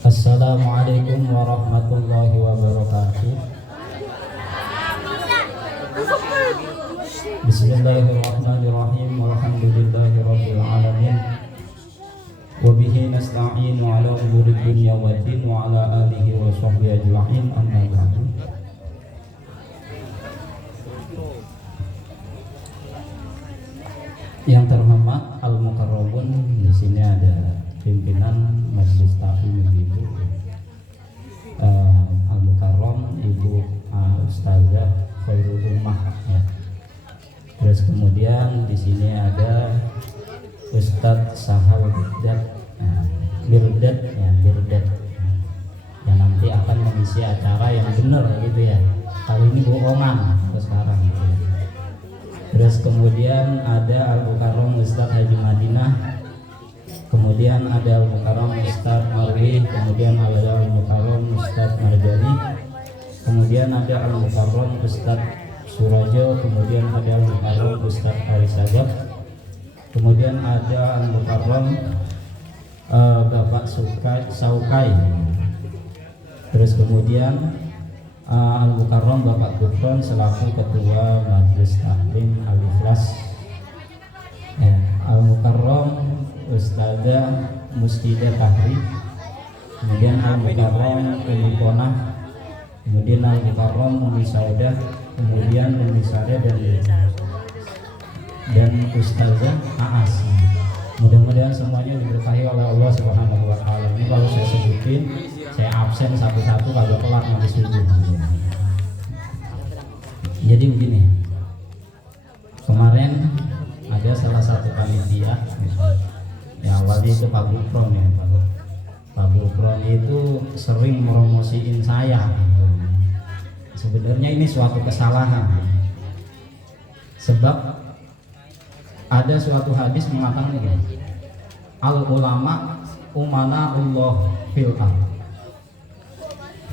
Assalamualaikum warahmatullahi wabarakatuh. Bismillahirrahmanirrahim. Walhamdulillahirabbil alamin. Wa bihi nasta'inu ala umurid dunya waddin wa ala alihi wa sahbihi ajma'in. Amma ba'du. Yang terhormat Al-Mukarramun, di sini ada pimpinan Majelis Taklim Ibu Al-Mukarram, Ibu Ustazah Khairul Ummah ya. Terus kemudian di sini ada Ustadz Sahal Birdat yang nanti akan mengisi acara yang benar gitu ya. Kali ini bohongan atau sekarang gitu ya. Terus kemudian ada Al-Mukarram Ustadz Haji Madinah, kemudian ada Al-Mukarram Ustadz Marwi, kemudian ada Al-Mukarram Ustadz Marjani, kemudian ada Al-Mukarram Ustadz Surajo, kemudian ada Al-Mukarram Ustadz Arisagab, kemudian ada Al-Mukarram Bapak Saukai, terus kemudian Al-Mukarram Bapak Gufron selaku Ketua Majelis Taklim Al-Ikhlas ya. Al-Mukarram Ustazah Muskidah Tahri, kemudian Al-Mukarram Umi Konah, kemudian Al-Mukarram Umi Saudah, kemudian Umi Sada dan Ustazah Aas. Mudah-mudahan semuanya diberkahi oleh Allah Subhanahu wa taala. Ini kalau saya sebutin, saya absen satu-satu kagak kelar nanti subuh. Jadi begini, kemarin ada salah satu panitia ya, awalnya itu Pak Gufron ya. Pak Gufron itu sering meromosiin saya. Sebenarnya ini suatu kesalahan, sebab ada suatu hadis mengatakan begini, al ulama umana Allah fil ard,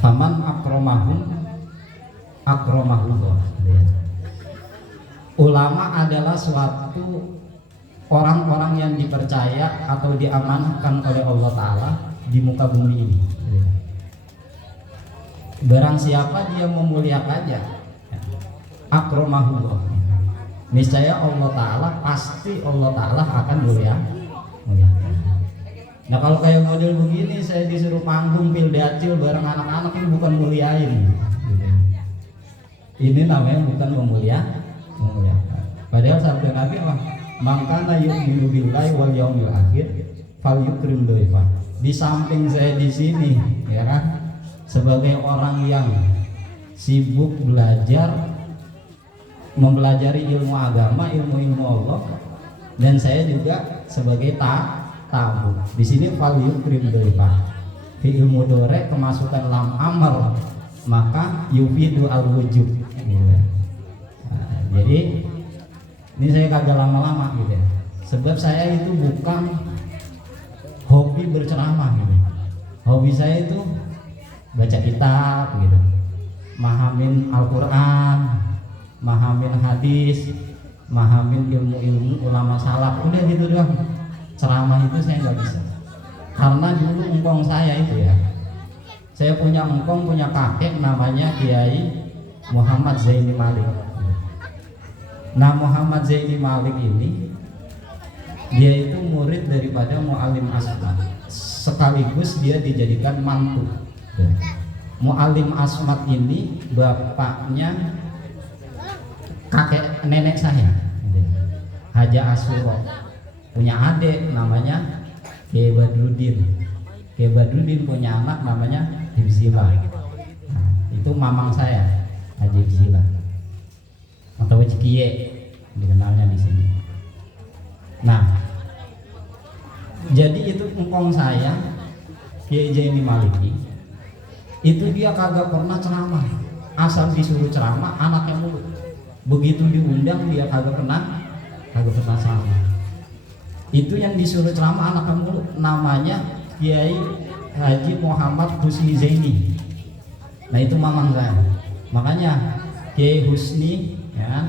faman akramahum akramahullah. Ulama adalah suatu orang-orang yang dipercaya atau diamanahkan oleh Allah Ta'ala di muka bumi ini. Barang siapa dia memuliakannya, akramahullah, niscaya Allah Ta'ala, pasti Allah Ta'ala akan muliakan. Nah kalau kayak model begini saya disuruh panggung pildacil bareng anak-anak, ini bukan muliain. Ini namanya bukan memuliakan. Padahal sabda Nabi Allah, mangkana yu'minu billahi wal yaumil akhir falyukrim dhaifah. Di samping saya di sini ya kan, sebagai orang yang sibuk mempelajari ilmu agama, ilmu Allah, dan saya juga sebagai tamu. Di sini falyukrim dhaifah. Fi ilmu dore kemasukan lam amr, maka yufidu al-wujub. Jadi ini saya kagak lama-lama gitu ya, sebab saya itu bukan hobi berceramah gitu. Hobi saya itu baca kitab gitu, mahamin Al-Quran, mahamin hadis, mahamin ilmu-ilmu ulama salaf, udah gitu doang. Ceramah itu saya nggak bisa, karena dulu engkong saya itu ya, saya punya kakek namanya Kiai Muhammad Zaini Malik. Nah Muhammad Zaini Malik ini dia itu murid daripada Mu'alim Asmat, sekaligus dia dijadikan mantu. Mu'alim Asmat ini bapaknya kakek nenek saya, Haja Asuro, punya adik namanya Kiai Badrudin. Kiai Badrudin punya anak namanya Hibzillah. Nah, itu mamang saya, Haji Hibzillah atau Cikie dikenalnya di sini. Nah, jadi itu engkong saya Kiai Zaini Maliki itu dia kagak pernah ceramah, asal disuruh ceramah anaknya mulu. Begitu diundang dia kagak pernah ceramah. Itu yang disuruh ceramah anaknya mulu, namanya Kiai Haji Muhammad Husni Zaini. Nah itu mamang saya. Makanya Kiai Husni ya,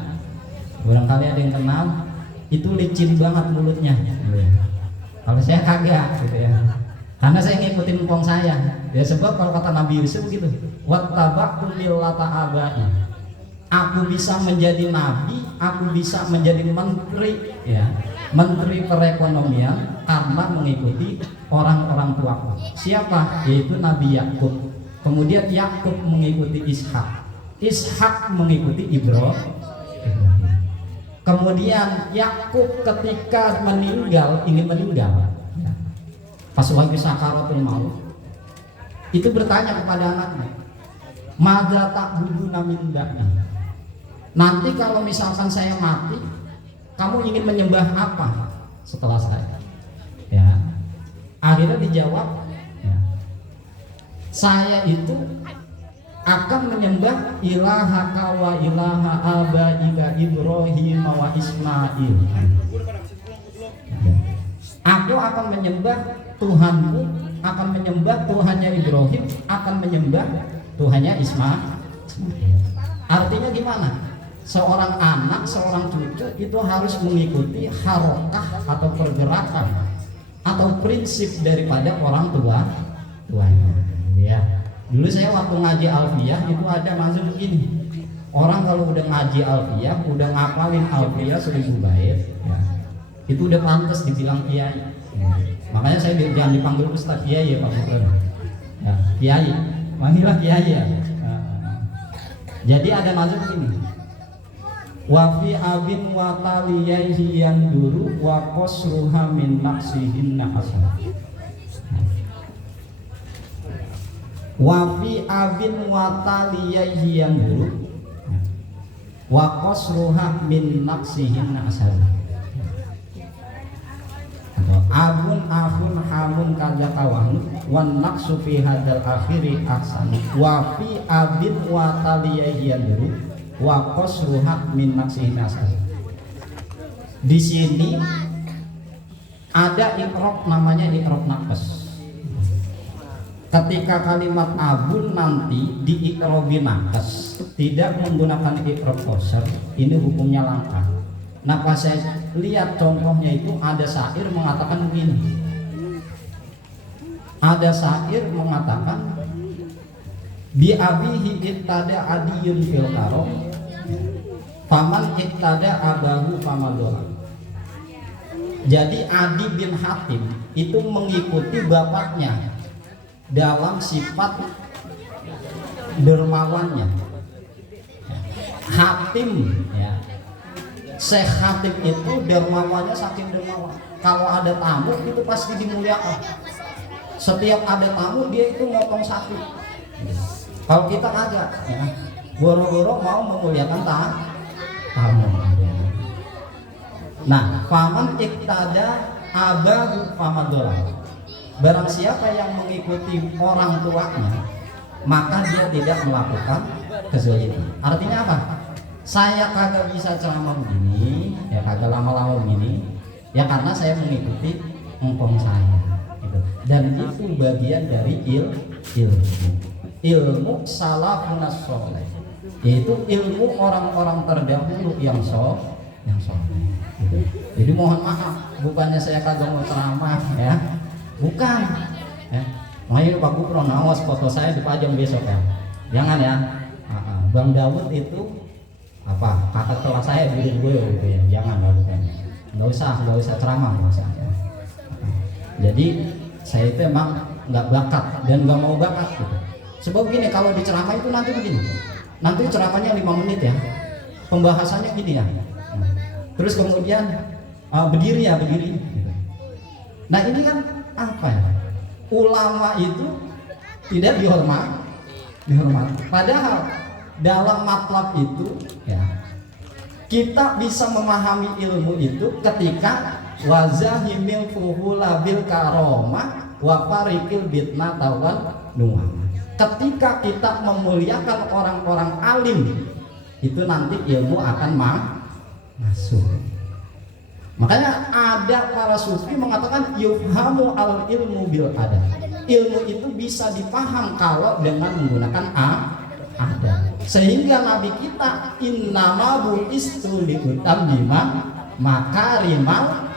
barangkali ada yang kenal, itu licin banget mulutnya. Kalau saya kagak gitu ya. Karena saya ngikutin empong saya. Ya sebab kalau kata Nabi Yusuf begitu, wattaba'tu millata abai. Aku bisa menjadi nabi, aku bisa menjadi menteri, ya, menteri perekonomian karena mengikuti orang-orang tuaku. Siapa? Yaitu Nabi Yakub. Kemudian Yakub mengikuti Ishak, Ishak mengikuti Ibrahim. Kemudian Yakub ketika ingin meninggal, pas lagi sakaratul maut, itu bertanya kepada anaknya, "Madza ta'buduna min ba'di?" Nanti kalau misalkan saya mati, kamu ingin menyembah apa setelah saya? Ya, akhirnya dijawab, ya, saya itu akan menyembah ilahaka wa ilaha abaika Ibrahim wa Ismail. Aku akan menyembah Tuhanku, akan menyembah Tuhannya Ibrahim, akan menyembah Tuhannya Ismail. Artinya gimana? Seorang anak, seorang cucu itu harus mengikuti harokah atau pergerakan atau prinsip daripada orang tuanya. Ya. Dulu saya waktu ngaji alfiyah itu ada maksud begini. Orang kalau udah ngaji alfiyah, udah ngapalin alfiyah 1000 bait, ya, itu udah pantas dibilang kiai. Ya. Makanya saya jangan dipanggil ustaz, kiai ya Pak Bukan. Ya, kiai, panggillah kiai ya. Jadi ada maksud begini. Wa fi abin wa taliyaihi yanduru wa qasruha min naqsihinna asal. Wa fi abin wa taliyaihi yanduru wa qasruha min naqsihinna asal. Abun afun hamun kada kawan wan naqsu fi hadal akhiri ahsan wa fi abin wa taliyaihi yanduru wa qasruha min naqsihin asal. Di sini ada i'rab namanya i'rab naqs. Ketika kalimat abun nanti di i'rabi naqs tidak menggunakan i'rab qasr, ini hukumnya langka. Nah, pas saya lihat contohnya itu ada syair mengatakan begini. Ada syair mengatakan bi abihi ittada adiyun fil karom faman ittada abahu famadola. Jadi Adi bin Hatim itu mengikuti bapaknya dalam sifat dermawannya. Hatim, ya, Syekh Hatim itu dermawannya saking dermawan. Kalau ada tamu itu pasti dimuliakan. Setiap ada tamu dia itu motong sapi. Kalau kita kagak, ya, boro-boro mau memuliakan tamu. Nah, faman iktada abahu famadola. Barang siapa yang mengikuti orang tuanya, maka dia tidak melakukan kezaliman. Artinya apa? Saya kagak bisa ceramah begini, ya kagak lama-lama begini, ya karena saya mengikuti engkong saya. Gitu. Dan itu bagian dari ilmu salafun sholeh, yaitu ilmu orang-orang terdahulu yang soleh. Gitu. Jadi mohon maaf, bukannya saya kagak mau ceramah, ya, bukan. Ya. Makanya Pak Gubernur nawas foto saya dipajang besok ya, jangan ya. Bang Dawud itu apa kakak kelas saya bikin gue gitu ya, jangan lakukan. Nggak usah ceramah maksudnya. Jadi saya itu emang nggak bakat dan nggak mau bakat gitu. Sebab gini, kalau di ceramah itu nanti begini, nanti ceramahnya 5 menit ya, pembahasannya gini ya. Terus kemudian berdiri. Nah ini kan apa ya? Ulama itu tidak dihormati. Padahal dalam matlab itu, ya, kita bisa memahami ilmu itu ketika wazahimil fuhula bil karomah wa farikil bitna tawan nuwama. Ketika kita memuliakan orang-orang alim, itu nanti ilmu akan masuk. Makanya ada para sufi mengatakan yufhamu al ilmu bil adab. Ilmu itu bisa dipaham kalau dengan menggunakan adab. Sehingga Nabi kita innama bu'istu liutammima makarimal,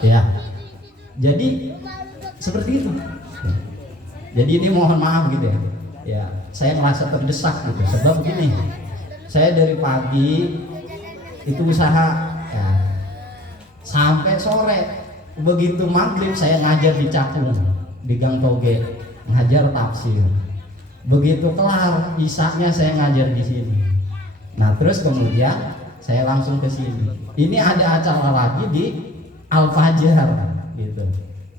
ya, Jadi seperti itu. Jadi ini mohon maaf gitu ya. Ya, saya merasa terdesak gitu. Sebab begini, saya dari pagi itu usaha ya, sampai sore. Begitu maghrib saya ngajar di Cakung, di Gang Toge, ngajar tafsir. Begitu kelar isaknya saya ngajar di sini. Nah terus kemudian saya langsung ke sini. Ini ada acara lagi di Al-Fajar gitu.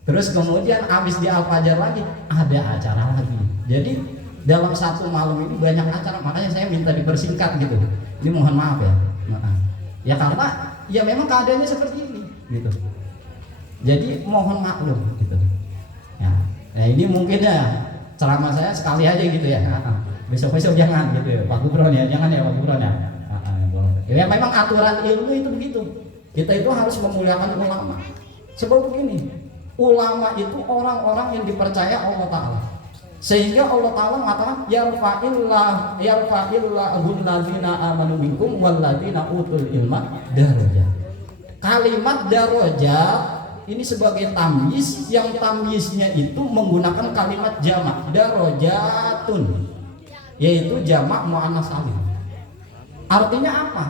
Terus kemudian habis di Al-Fajar lagi ada acara lagi. Jadi dalam satu malam ini banyak acara, makanya saya minta dipersingkat gitu. Ini mohon maaf ya. Maaf. Ya karena ya memang keadaannya seperti ini gitu. Jadi mohon maklum gitu. Ya, nah ini mungkin ya ceramah saya sekali aja gitu ya. Besok-besok jangan gitu ya, Pak Gubron ya, jangan ya Pak Gubron ya. Ya memang aturan ilmu itu begitu. Kita itu harus memuliakan ulama. Sebab begini, ulama itu orang-orang yang dipercaya Allah Ta'ala. Sehingga Allah Ta'ala mengatakan yarfa'illah alladzina amanu minkum walladzina utul ilma darajat. Kalimat darajat ini sebagai tamyiz, yang tamyiznya itu menggunakan kalimat jamak darajatun, yaitu jamak muannats salim. Artinya apa?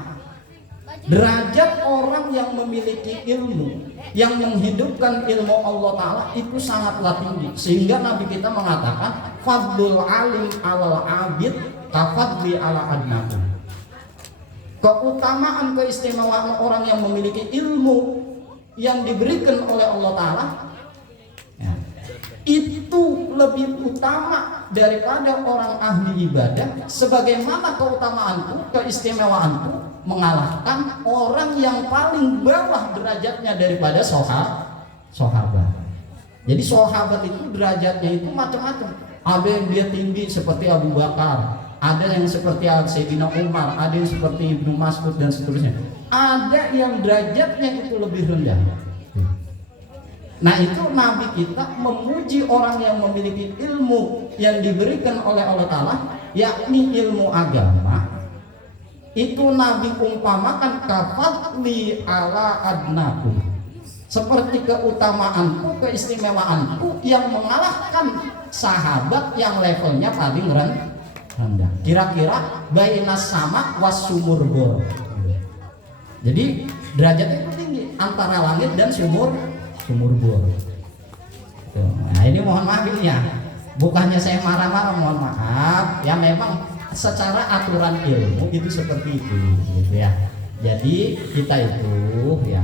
Derajat orang yang memiliki ilmu, yang menghidupkan ilmu Allah Ta'ala itu sangatlah tinggi. Sehingga Nabi kita mengatakan fadlul alim alal abid kafadli ala adnakum. Keutamaan, keistimewaan orang yang memiliki ilmu yang diberikan oleh Allah Ta'ala ya, itu lebih utama daripada orang ahli ibadah, sebagaimana keutamaanku, keistimewaanku mengalahkan orang yang paling bawah derajatnya daripada sahabat. Jadi sahabat itu derajatnya itu macam-macam. Ada yang dia tinggi seperti Abu Bakar, ada yang seperti Sayyidina Umar, ada yang seperti Ibnu Mas'ud dan seterusnya. Ada yang derajatnya itu lebih rendah. Nah itu Nabi kita memuji orang yang memiliki ilmu yang diberikan oleh Allah Ta'ala, yakni ilmu agama. Itu Nabi umpamakan kafadli ala adnakum, seperti keutamaanku, keistimewaanku yang mengalahkan sahabat yang levelnya paling rendah. Kira-kira bainas sama was sumur bor. Jadi derajatnya itu tinggi antara langit dan sumur bor. Nah ini mohon maaf ini ya, bukannya saya marah-marah, mohon maaf ya, memang secara aturan ilmu itu seperti itu gitu ya. Jadi kita itu ya,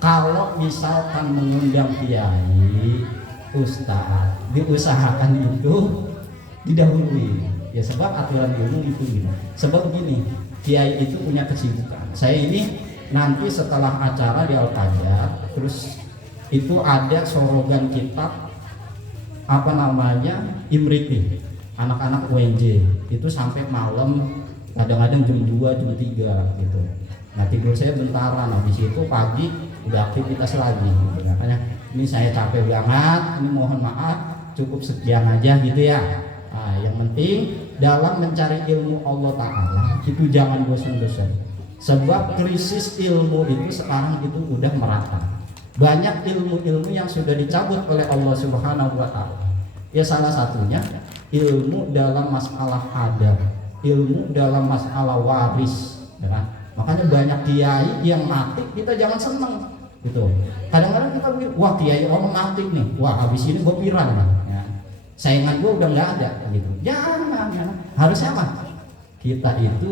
kalau misalkan mengundang kiai, ustaz, diusahakan itu didahului ya, sebab aturan ilmu itu gitu. Sebab begini, kiai itu punya kesibukan. Saya ini nanti setelah acara di Al-Fajar, terus itu ada sorogan kitab apa namanya Imriti, anak-anak UNJ itu sampai malam, kadang-kadang jam 2, jam 3 gitu. Nah tidur saya bentaran, habis itu pagi udah aktivitas lagi gitu. Makanya ini saya capek banget, ini mohon maaf, cukup sekian aja gitu ya. Nah, yang penting dalam mencari ilmu Allah Ta'ala itu jangan bosan-bosan. Sebab krisis ilmu itu sekarang itu udah merata. Banyak ilmu-ilmu yang sudah dicabut oleh Allah Subhanahu wa Ta'ala. Ya salah satunya ilmu dalam masalah adab, ilmu dalam masalah waris, ya kan? Makanya banyak kiai yang mati, kita jangan seneng gitu. Kadang-kadang kita pikir, wah kiai orang mati nih, wah habis ini gue viral nih, ya. Saingan gue udah nggak ada gitu. Jangan. Harusnya apa? Kita itu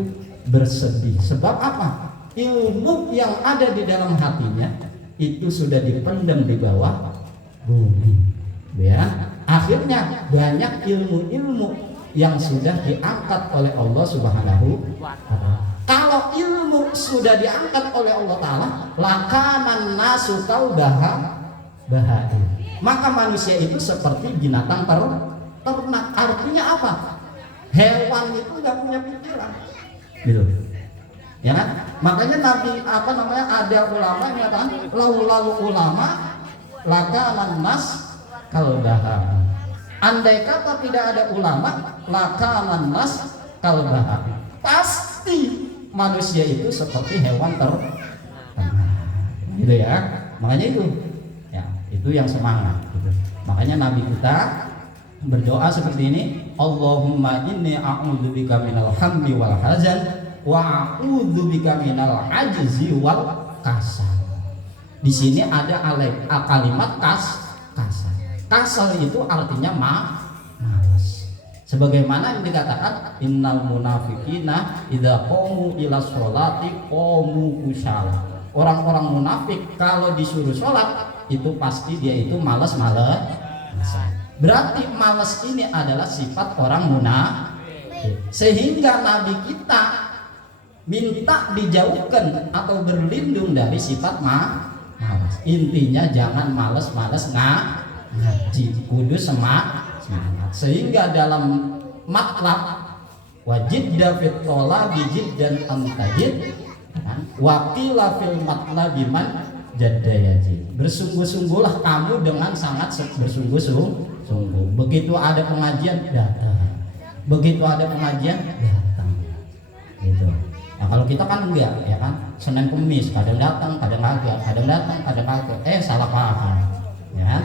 bersedih. Sebab apa? Ilmu yang ada di dalam hatinya itu sudah dipendam di bawah bumi, ya. Akhirnya banyak ilmu-ilmu yang sudah diangkat oleh Allah Subhanahu wa Ta'ala. Kalau ilmu sudah diangkat oleh Allah Ta'ala, lakanan nasu bahaya. Maka manusia itu seperti binatang ternak. Artinya apa? Hewan itu nggak punya pikiran, gitu. Ya kan? Makanya Nabi ada ulama yang mengatakan lalu ulama lakanan nas kalbaha. Andai kata tidak ada ulama, lakanan nas kalbaha. Pasti manusia itu seperti hewan ternak. Gitu ya. Makanya itu. Ya, itu Itu yang semangat gitu. Makanya Nabi kita berdoa seperti ini, Allahumma inni a'udzubika minal hammi wal hazan wa a'udzubika minal ajzi wal kasal. Di sini ada kalimat kasal. Kasal itu artinya malas. Sebagaimana yang dikatakan innal munafiqina idza qamu ila sholati qamu kusala. Orang-orang munafik kalau disuruh sholat itu pasti dia itu malas. Berarti malas ini adalah sifat orang munafik. Sehingga Nabi kita minta dijauhkan atau berlindung dari sifat malas. Intinya jangan malas-malas ngaji, kudu semangat. Sehingga dalam matlab wajidda fit talabi jiddan antajid waqila fil matlabi man jaddayaji. Bersungguh-sungguhlah kamu dengan sangat bersungguh-sungguh. Begitu ada pengajian datang. Begitu ada pengajian datang. Gitu. Nah, kalau kita kan enggak, ya kan? Senin Kamis kadang datang, kadang kagak, kadang datang, kadang kagak. Salah paham. Ya.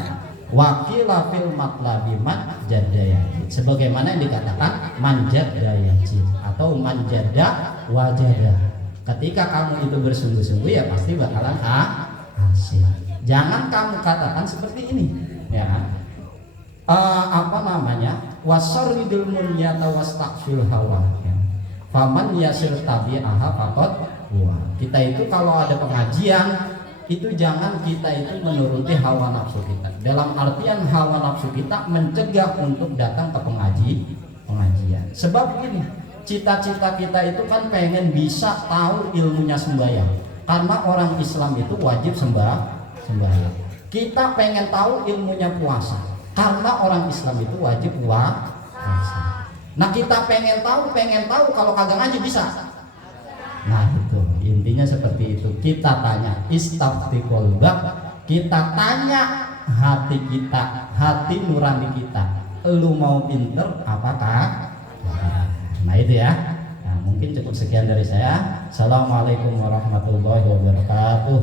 Wakila fil matlabi man jaddayaji. Sebagaimana yang dikatakan man jaddayaji atau man jadda wajada. Ketika kamu itu bersungguh-sungguh ya pasti bakalan hasil. Jangan kamu katakan seperti ini, ya. Wasarridul munyata wastaqfil hawa. Faman yasir tabi'aha faqad wa. Kita itu kalau ada pengajian itu jangan kita itu menuruti hawa nafsu kita. Dalam artian hawa nafsu kita mencegah untuk datang ke pengajian. Sebab ini cita-cita kita itu kan pengen bisa tahu ilmunya sembahyang. Karena orang Islam itu wajib sembahyang. Kita pengen tahu ilmunya puasa. Karena orang Islam itu wajib puasa. Nah kita pengen tahu kalau kagak ngaji bisa. Nah itu intinya seperti itu. Kita tanya istafti qalbak, kita tanya hati kita, hati nurani kita. Lu mau pinter apakah? Nah itu ya. Nah, mungkin cukup sekian dari saya. Assalamualaikum warahmatullahi wabarakatuh.